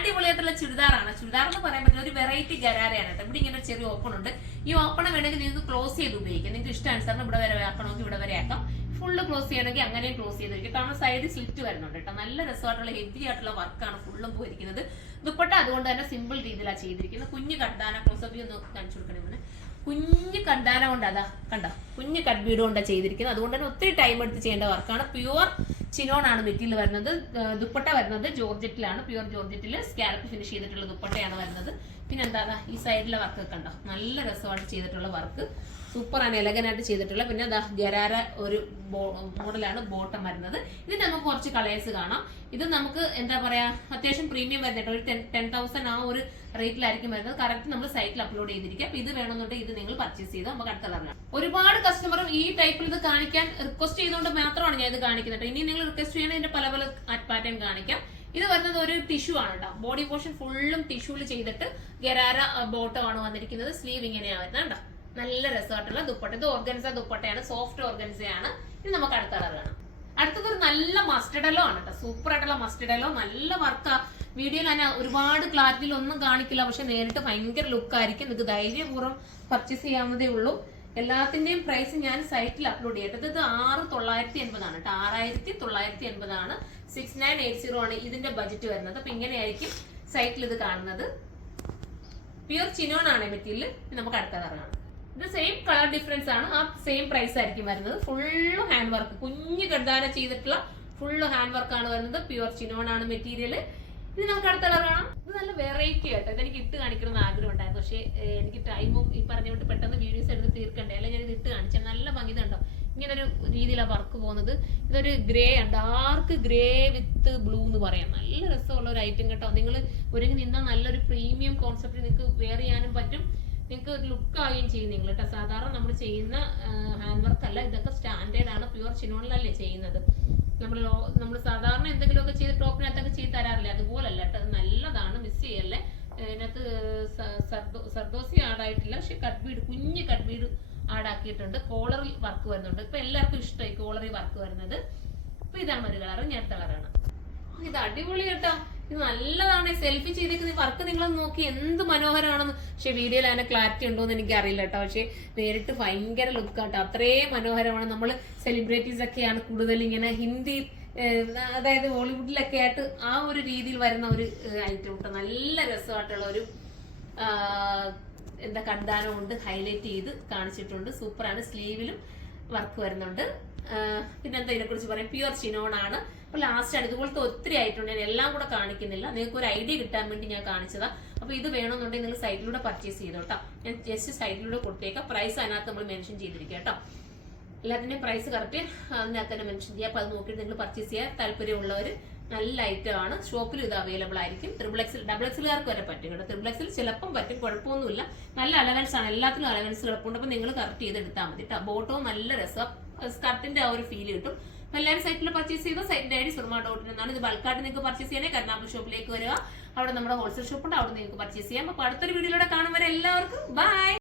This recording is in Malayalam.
അടിപൊളിയായിട്ടുള്ള ചുരിദാറാണ്. ചുരിദാർ എന്ന് പറയാൻ പറ്റില്ല, ഒരു വെറൈറ്റി ഗരാരയാണ് കേട്ടോ. ഇവിടെ ഇങ്ങനെ ഒരു ചെറിയ ഓപ്പൺ ഉണ്ട്. ഈ ഓപ്പൺ വേണമെങ്കിൽ നിങ്ങൾക്ക് ക്ലോസ് ചെയ്ത് ഉപയോഗിക്കാം. നിങ്ങൾക്ക് ഇഷ്ടാനുസരണം ഇവിടെ വരെ ആക്കണമെങ്കിൽ ഇവിടെ വരെ ആക്കാം. ഫുള്ള് ക്ലോസ് ചെയ്യണമെങ്കിൽ അങ്ങനെയും ക്ലോസ് ചെയ്ത് വയ്ക്കും. കാരണം സൈഡ് സ്ലിറ്റ് വരുന്നുണ്ട് കേട്ടോ. നല്ല രസമായിട്ടുള്ള ഹെവി ആയിട്ടുള്ള വർക്കാണ് ഫുള്ളും പോയിരിക്കുന്നത്. ദുപ്പട്ട അതുകൊണ്ട് തന്നെ സിമ്പിൾ രീതിയിലാണ് ചെയ്തിരിക്കുന്നത്. കുഞ്ഞു കണ്ടാന ക്ലോസപ്പ് ഒന്ന് കാണിച്ചു കൊടുക്കണേ. കുഞ്ഞു കണ്ടാന കൊണ്ട് അതാ കണ്ടോ, കുഞ്ഞു കട്ട് ബീഡ് കൊണ്ടാണ് ചെയ്തിരിക്കുന്നത്. അതുകൊണ്ട് തന്നെ ഒത്തിരി ടൈം എടുത്ത് ചെയ്യേണ്ട വർക്കാണ്. പ്യുവർ ചിനോൺ ആണ് മെറ്റീരിയൽ വരുന്നത്. ദുപ്പട്ട വരുന്നത് ജോർജറ്റിലാണ്. പ്യുവർ ജോർജറ്റിൽ സ്കാൽപ്പ് ഫിനിഷ് ചെയ്തിട്ടുള്ള ദുപ്പട്ടയാണ് വരുന്നത്. പിന്നെ എന്താ ഈ സൈഡിലെ വർക്ക് കണ്ടോ, നല്ല രസമായിട്ട് ചെയ്തിട്ടുള്ള വർക്ക്, സൂപ്പറാണ്, എലഗനായിട്ട് ചെയ്തിട്ടുള്ള. പിന്നെ അതാ ഗരാര ഒരു മോഡലാണ് ബോട്ടം വരുന്നത്. ഇതിന് നമുക്ക് കുറച്ച് കളേഴ്സ് കാണാം. ഇത് നമുക്ക് എന്താ പറയാ, അത്യാവശ്യം പ്രീമിയം വരുന്നുണ്ട്. ഒരു 10,000 ആ ഒരു റേറ്റിലായിരിക്കും വരുന്നത്. കറക്റ്റ് നമ്മൾ സൈറ്റിൽ അപ്ലോഡ് ചെയ്തിരിക്കുക. അപ്പൊ ഇത് വേണമെന്നുണ്ടെങ്കിൽ ഇത് നിങ്ങൾ പർച്ചേസ് ചെയ്ത് നമുക്ക് അടുത്ത കളറാണ്. ഒരുപാട് കസ്റ്റമറും ഈ ടൈപ്പിൽ ഇത് കാണിക്കാൻ റിക്വസ്റ്റ് ചെയ്തുകൊണ്ട് മാത്രമാണ് ഞാൻ ഇത് കാണിക്കുന്നത്. ഇനി നിങ്ങൾ റിക്വസ്റ്റ് ചെയ്യണ ഇതിന്റെ പല പല പാറ്റേൺ കാണിക്കാം. ഇത് വരുന്നത് ഒരു ടിഷ്യൂ ആണ് കേട്ടോ. ബോഡി പോർഷൻ ഫുള്ളും ടിഷ്യൂല് ചെയ്തിട്ട് ഗരാര ബോട്ടം ആണ് വന്നിരിക്കുന്നത്. സ്ലീവ് ഇങ്ങനെയാണ് വരുന്നത് കേട്ടോ. നല്ല രസമായിട്ടുള്ള ദുപ്പട്ട. ഇത് ഓർഗൻസ ദുപ്പട്ടയാണ്, സോഫ്റ്റ് ഓർഗൻസയാണ്. ഇത് നമുക്ക് അടുത്ത കളർ കാണാം. അടുത്തത് ഒരു നല്ല മസ്റ്റർഡ് യെല്ലോ ആണ് കേട്ടോ. സൂപ്പർ ആയിട്ടുള്ള മസ്റ്റർഡ് യെല്ലോ, നല്ല വർക്കാ. വീഡിയോയിൽ തന്നെ ഒരുപാട് ക്ലാരിറ്റിയിൽ ഒന്നും കാണിക്കില്ല, പക്ഷെ നേരിട്ട് ഭയങ്കര ലുക്ക് ആയിരിക്കും. നിങ്ങൾക്ക് ധൈര്യപൂർവ്വം പർച്ചേസ് ചെയ്യാവുന്നതേ ഉള്ളൂ. എല്ലാത്തിന്റെയും പ്രൈസ് ഞാൻ സൈറ്റിൽ അപ്ലോഡ് ചെയ്തിട്ട്. ഇത് 6,980 ആണ് കേട്ടോ. 6,980 ആണ്. 6980 ആണ് ഇതിന്റെ ബജറ്റ് വരുന്നത്. അപ്പൊ ഇങ്ങനെയായിരിക്കും സൈറ്റിൽ ഇത് കാണുന്നത്. പ്യുർ ചിനോൺ ആണ് മെറ്റീരിയൽ. നമുക്ക് അടുത്ത കളറാണ്. ഇത് സെയിം കളർ ഡിഫറൻസ് ആണ്. ആ സെയിം പ്രൈസ് ആയിരിക്കും വരുന്നത്. ഫുള്ള് ഹാൻഡ് വർക്ക്, കുഞ്ഞു ഗർദാന ചെയ്തിട്ടുള്ള ഫുള്ള് ഹാൻഡ് വർക്ക് ആണ് വരുന്നത്. പ്യുവർ ചിനോൺ ആണ് മെറ്റീരിയൽ. ഇത് നമുക്ക് അടുത്ത കളർ കാണാം. ഇത് നല്ല വെറൈറ്റി ആയിട്ട് ഇതെനിക്ക് ഇട്ട് കാണിക്കണമെന്ന് ആഗ്രഹം ഉണ്ടായിരുന്നു. പക്ഷേ എനിക്ക് ടൈമും ഈ പറഞ്ഞുകൊണ്ട് പെട്ടെന്ന് വീഡിയോസ് എടുത്ത് തീർക്കണ്ടേ, അല്ലെങ്കിൽ ഞാൻ ഇത് ഇട്ട് കാണിച്ചാൽ നല്ല ഭംഗി ഉണ്ടോ. ഇങ്ങനെ ഒരു രീതിയിലാണ് വർക്ക് പോകുന്നത്. ഇതൊരു ഗ്രേ ആണ്, ഡാർക്ക് ഗ്രേ വിത്ത് ബ്ലൂ എന്ന് പറയാം. നല്ല രസമുള്ള ഒരു ഐറ്റം കേട്ടോ. നിങ്ങൾ ഒരുങ്ങി നിന്നാൽ നല്ലൊരു പ്രീമിയം കോൺസെപ്റ്റ് നിങ്ങൾക്ക് വെയർ ചെയ്യാനും പറ്റും. നിങ്ങൾക്ക് ലുക്ക് ആവുകയും ചെയ്യും നിങ്ങൾ കേട്ടോ. സാധാരണ നമ്മൾ ചെയ്യുന്ന ഹാൻഡ് വർക്ക് അല്ല, ഇതൊക്കെ സ്റ്റാൻഡേർഡ് ആണ്. പ്യുവർ ചിനോണിലല്ലേ ചെയ്യുന്നത്. നമ്മൾ സാധാരണ എന്തെങ്കിലുമൊക്കെ ചെയ്ത് ടോപ്പിനകത്തൊക്കെ ചെയ്ത് തരാറില്ലേ, അതുപോലല്ല കേട്ടോ. അത് നല്ലതാണ്, മിസ് ചെയ്യല്ലേ. ഇതിനകത്ത് സർദോസി ആഡായിട്ടില്ല, പക്ഷെ കട്ട് ബീഡ്, കുഞ്ഞ് കട്ട് ബീഡ് ആഡാക്കിയിട്ടുണ്ട്. കോളറിൽ വർക്ക് വരുന്നുണ്ട്. ഇപ്പൊ എല്ലാവർക്കും ഇഷ്ടമായി കോളറിൽ വർക്ക് വരുന്നത്. അപ്പൊ ഇതാണ് ഒരു കളർ. ഞാൻ അടുത്ത കളറാണ്. ഇത് അടിപൊളി കേട്ടോ. ഇത് നല്ലതാണ്. സെൽഫി ചെയ്തേക്കുന്ന വർക്ക് നിങ്ങളൊന്ന് നോക്കി എന്ത് മനോഹരമാണെന്ന്. പക്ഷെ വീഡിയോയിൽ അതിന് ക്ലാരിറ്റി ഉണ്ടോ എന്ന് എനിക്ക് അറിയില്ല കേട്ടോ. പക്ഷെ നേരിട്ട് ഭയങ്കര ലുക്ക് കേട്ടോ. അത്രയും മനോഹരമാണ്. നമ്മൾ സെലിബ്രിറ്റീസ് ഒക്കെയാണ് കൂടുതൽ ഇങ്ങനെ ഹിന്ദി, അതായത് ബോളിവുഡിലൊക്കെ ആയിട്ട് ആ ഒരു രീതിയിൽ വരുന്ന ഒരു ഐറ്റം കേട്ടോ. നല്ല രസമായിട്ടുള്ള ഒരു എന്താ കണ്ടാനം കൊണ്ട് ഹൈലൈറ്റ് ചെയ്ത് കാണിച്ചിട്ടുണ്ട്. സൂപ്പറാണ്. സ്ലീവിലും വർക്ക് വരുന്നുണ്ട്. പിന്നെന്താ ഇതിനെക്കുറിച്ച് പറയാം, പ്യുവർ ചിനോൺ ആണ്. അപ്പൊ ലാസ്റ്റ് ആണ്. ഇതുപോലത്തെ ഒത്തിരി ആയിട്ടുണ്ട്. ഞാൻ എല്ലാം കൂടെ കാണിക്കുന്നില്ല, നിങ്ങൾക്ക് ഒരു ഐഡിയ കിട്ടാൻ വേണ്ടി ഞാൻ കാണിച്ചതാ. അപ്പൊ ഇത് വേണമെന്നുണ്ടെങ്കിൽ നിങ്ങൾ സൈറ്റിലൂടെ പർച്ചേസ് ചെയ്തോട്ടോ. ഞാൻ ജസ്റ്റ് സൈറ്റിലൂടെ കൊടുത്തേക്കാം. പ്രൈസ് അതിനകത്ത് നമ്മൾ മെൻഷൻ ചെയ്തിരിക്കുക കേട്ടോ. എല്ലാത്തിന്റെയും പ്രൈസ് കറക്റ്റ് അതിനകത്ത് തന്നെ മെൻഷൻ ചെയ്യാം. അപ്പൊ അത് നോക്കിയിട്ട് നിങ്ങൾ പർച്ചേസ് ചെയ്യാൻ താല്പര്യമുള്ളവർ നല്ല ഐറ്റം ആണ്. ഷോപ്പിലും ഇത് അവൈലബിൾ ആയിരിക്കും. XXL, XXLകാർക്ക് വരെ പറ്റും കേട്ടോ. XXL ചിലപ്പം പറ്റും, കുഴപ്പമൊന്നുമില്ല. നല്ല അലവൻസ് ആണ്, എല്ലാത്തിനും അലവൻസ് കിടപ്പുണ്ട്. അപ്പൊ നിങ്ങൾ കറക്റ്റ് ചെയ്ത് എടുത്താൽ മതി കേട്ടോ. ബോട്ടവും നല്ല രസം, സ്കർട്ടിന്റെ ആ ഒരു ഫീൽ കിട്ടും. അപ്പൊ എല്ലാവരും സൈറ്റിൽ പർച്ചേസ് ചെയ്തോ. സൈറ്റിന്റെ ഐഡി surma.in എന്നാണ്. ഇത് ബൾക്കായിട്ട് നിങ്ങൾക്ക് പർച്ചേസ് ചെയ്യാനേ കരുനാഗപ്പള്ളി ഷോപ്പിലേക്ക് വരിക. അവിടെ നമ്മുടെ ഹോൾസെയിൽ ഷോപ്പ് ഉണ്ട്, അവിടെ നിങ്ങൾക്ക് പർച്ചേസ് ചെയ്യാം. അപ്പൊ അടുത്തൊരു വീഡിയോയിലൂടെ കാണും വരെ എല്ലാവർക്കും ബൈ.